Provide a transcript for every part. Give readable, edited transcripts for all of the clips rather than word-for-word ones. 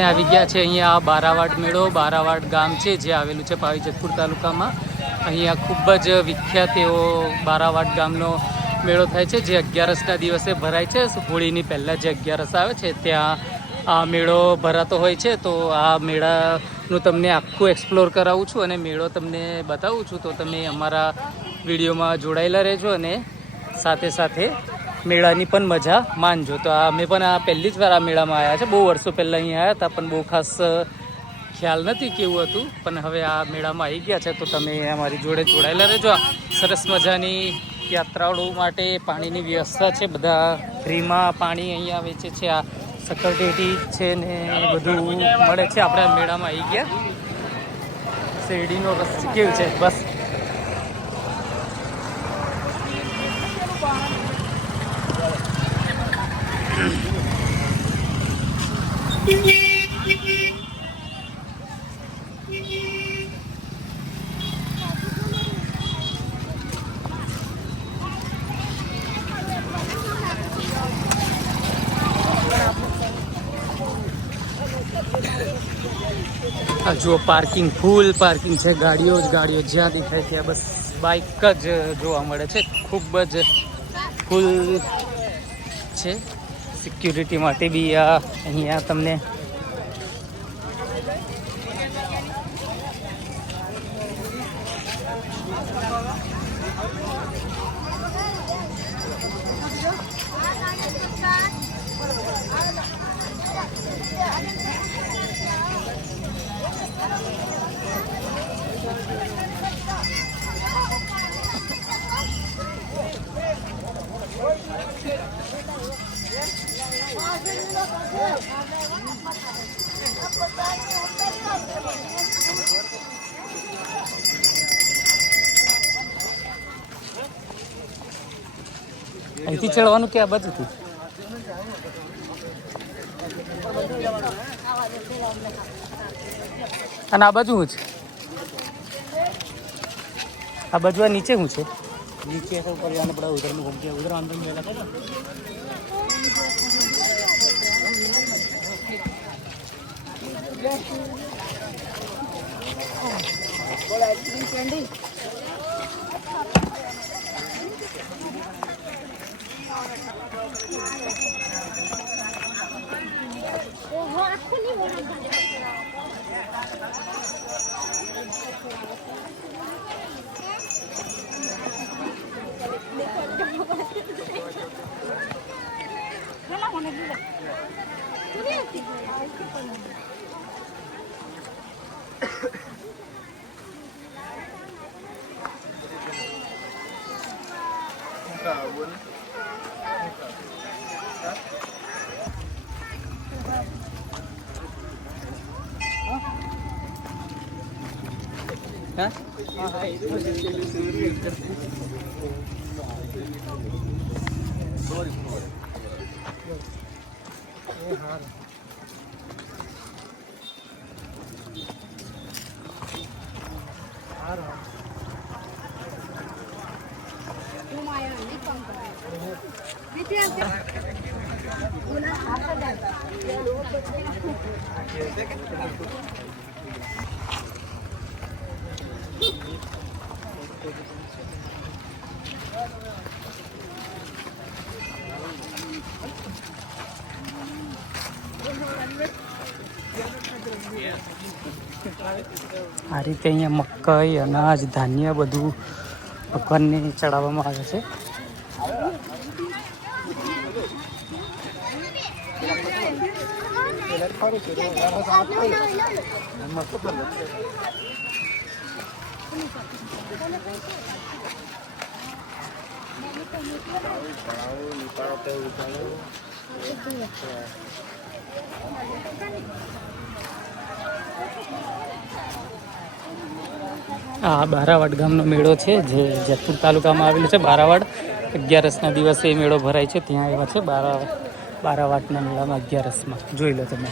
આવી ગયા છે અહીંયા બારાવાડ મેળો. બારાવાડ ગામ છે જે આવેલું છે પાવી જેતપુર તાલુકામાં. અહીંયા ખૂબ જ વિખ્યાત એવો બારાવાડ ગામનો મેળો થાય છે જે 11ના દિવસે ભરાય છે. હોળીની પહેલાં જે 11 આવે છે ત્યાં આ મેળો ભરાતો હોય છે. તો આ મેળાનું તમને આખું એક્સપ્લોર કરાવું છું અને મેળો તમને બતાવું છું. તો તમે અમારા વિડીયોમાં જોડાયેલા રહેજો અને સાથે સાથે મેળાની પણ મજા માનજો. તો અમે પણ આ પહેલી જ વાર આ મેળામાં આવ્યા છે. બહુ વર્ષો પહેલાં અહીંયા આવ્યા હતા પણ બહુ ખાસ ખ્યાલ નથી કેવું હતું. પણ હવે આ મેળામાં આવી ગયા છે તો તમે અમારી જોડે જોડાયેલા રહેજો. સરસ મજાની યાત્રાળુ માટે પાણીની વ્યવસ્થા છે. બધા ફ્રીમાં પાણી અહીંયા વેચે છે. આ સકરટેટી છે ને બધું મળે છે. આપણે આ મેળામાં આવી ગયા. શેરડીનો રસ કેવું છે બસ. જો પાર્કિંગ ફૂલ પાર્કિંગ છે. ગાડીઓ જ ગાડીઓ જ્યાં દેખાય ત્યાં બસ બાઇક જ જોવા મળે છે. ખૂબ જ ફૂલ છે. સિક્યુરિટી માટે બી અહીંયા તમને અહીંથી ચડવાનું કે આ બાજુથી? અને આ બાજુ શું છે? આ બાજુ આ નીચે શું છે? નીચે તો ઉપર જાना पड़ा उधर में घूम के उधर अंदर में लगा था. बोला आइसक्रीम कैंडी वो आपको नहीं बोला. આ રીતે અહીંયા મકાઈ, અનાજ, ધાન્ય બધું ભગવાનને ચડાવવામાં આવે છે. આ બારાવાડ ગામનો મેળો છે જે જેતપુર તાલુકામાં આવેલું છે. બારાવાડ 11ના દિવસે એ મેળો ભરાય છે. ત્યાં આવ્યા છે બારાવાડના મેળામાં 11માં. જોઈ લો તમે.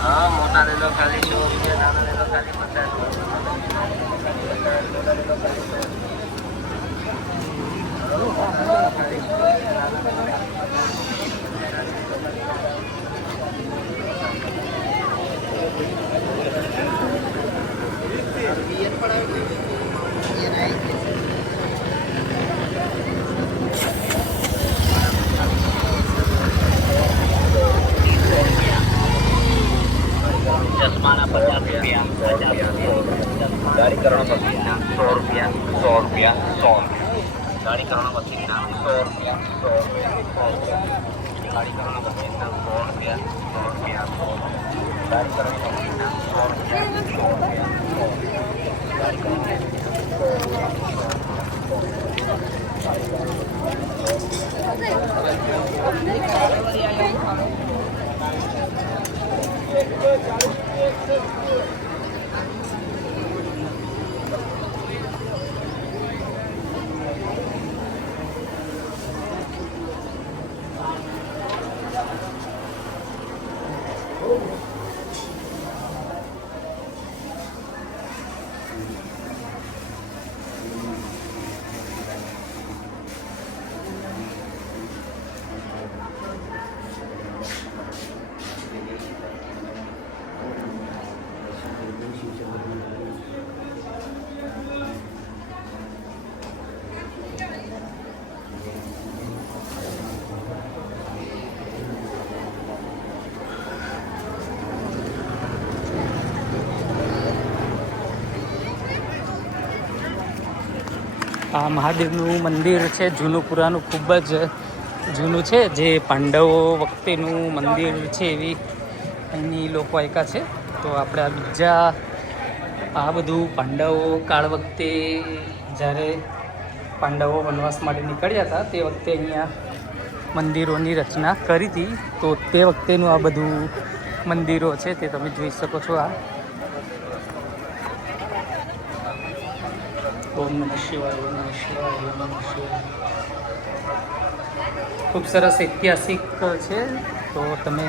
हाँ मोटा ले लो खाली 100 रुपया, दाना ले लो खाली 50 चश्माना 50 रुपया, गाड़ी करण बत्ती 100 रुपया, 100 रुपया, 100 रुपया, गाड़ी करण बत्ती 100 रुपया, 100 रुपया, 100 रुपया, गाड़ी करण बत्ती 100 रुपया, 100 रुपया, 100 रुपया, गाड़ी करण बत्ती 100 रुपया, 100 रुपया, 100 रुपया, गाड़ी करण આ મહાદેવનું મંદિર છે, જૂનું પુરાનું, ખૂબ જ જૂનું છે, જે પાંડવો વખતેનું મંદિર છે એવી એની લોકવાયકા છે. તો આપણે આ બીજા આ બધું પાંડવો કાળ વખતે જ્યારે પાંડવો વનવાસ માટે નીકળ્યા હતા તે વખતે અહીંયા મંદિરોની રચના કરી હતી. તો તે વખતેનું આ બધું મંદિરો છે તે તમે જોઈ શકો છો. આ ઓમ નમઃ શિવાય, ઓમ નમઃ શિવાય, ઓમ નમઃ શિવાય. ખૂબ સરસ ઐતિહાસિક છે. તો તમે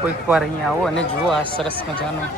કોઈક વાર અહીંયા આવો અને જુઓ આ સરસ મજાનું.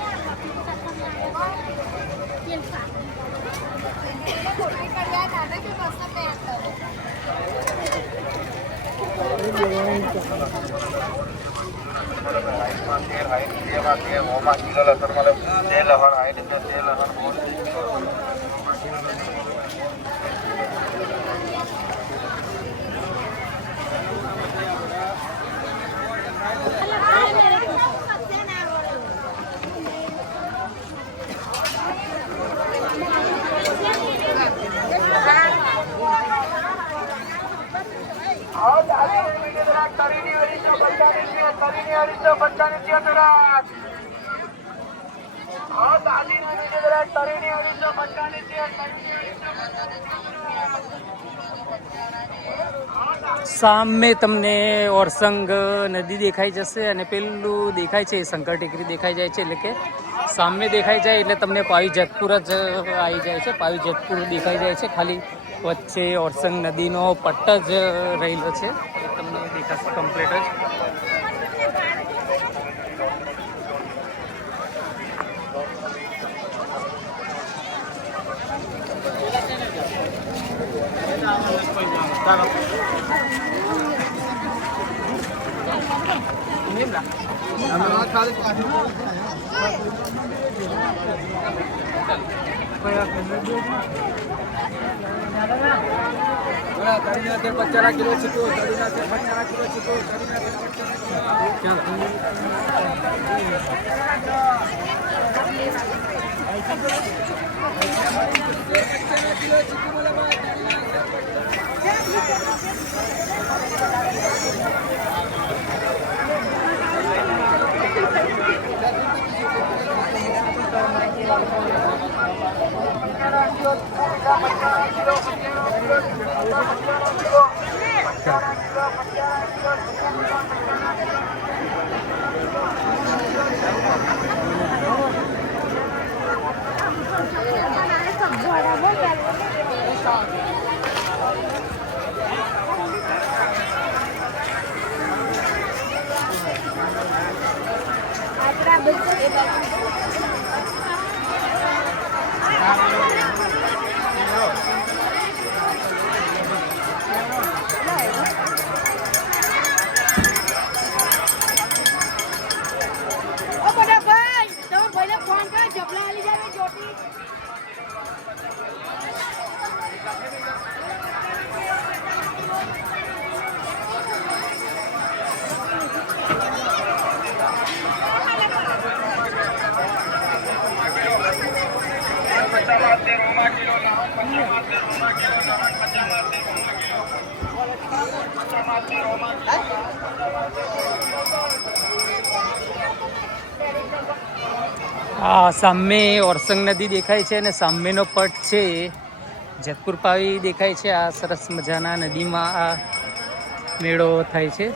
સામે તમને ઓરસંગ નદી દેખાઈ જશે અને પેલું દેખાય છે એ શંકર ટેકરી દેખાઈ જાય છે. એટલે કે સામે દેખાઈ જાય એટલે તમને પાવી જેતપુર જ આવી જાય છે. પાવી જેતપુર દેખાઈ જાય છે. ખાલી વચ્ચે ઓરસંગ નદીનો પટ્ટ જ રહેલો છે. એ તમને દેખાશે કમ્પ્લીટ જ. પચાસ કિલો ચીકુ 50 કિલો ચીકુ સામે ઓરસંગ નદી દેખાય છે અને સામેનો પટ છે જેતપુર પાવી દેખાય છે. આ સરસ મજાના નદીમાં આ મેળો થાય છે.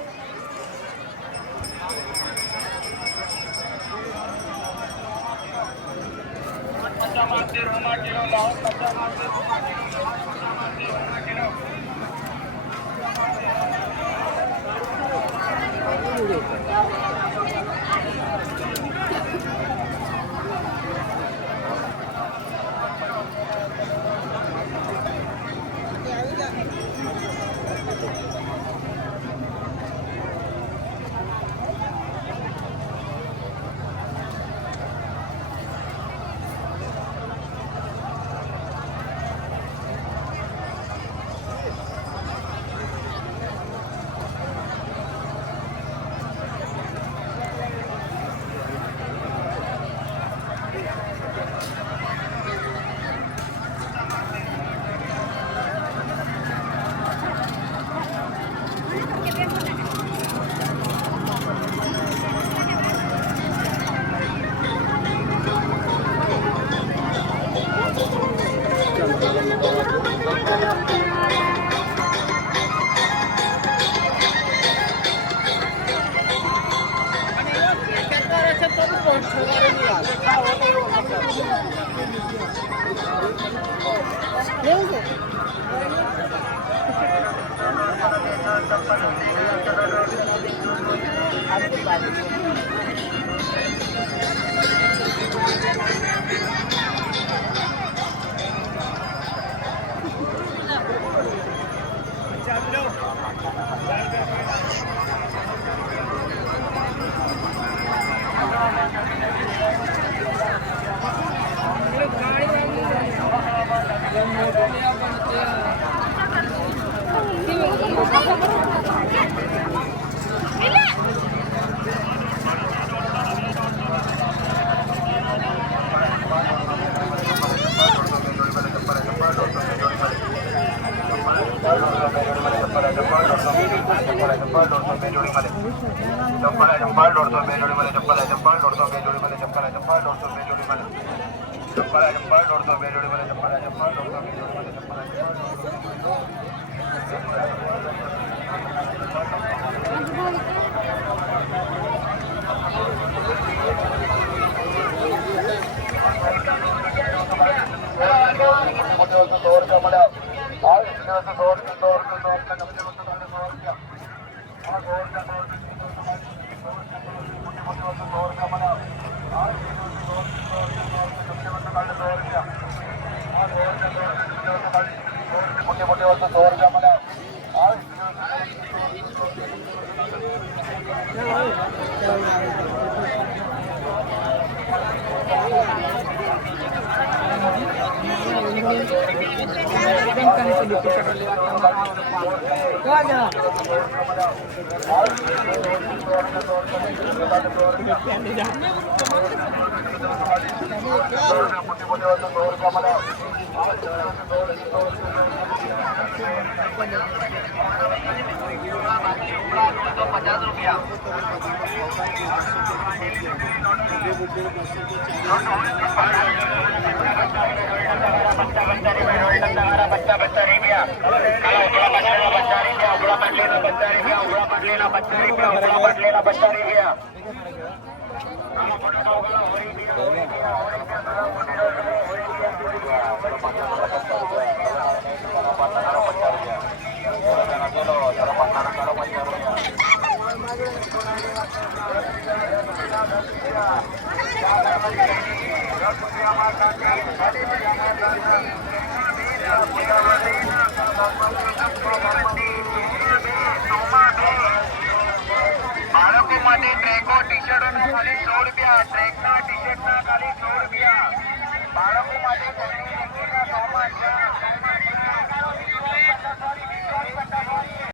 બાળકો માટે ટ્રેકો ટી શર્ટોના ખાલી 100 રૂપિયા.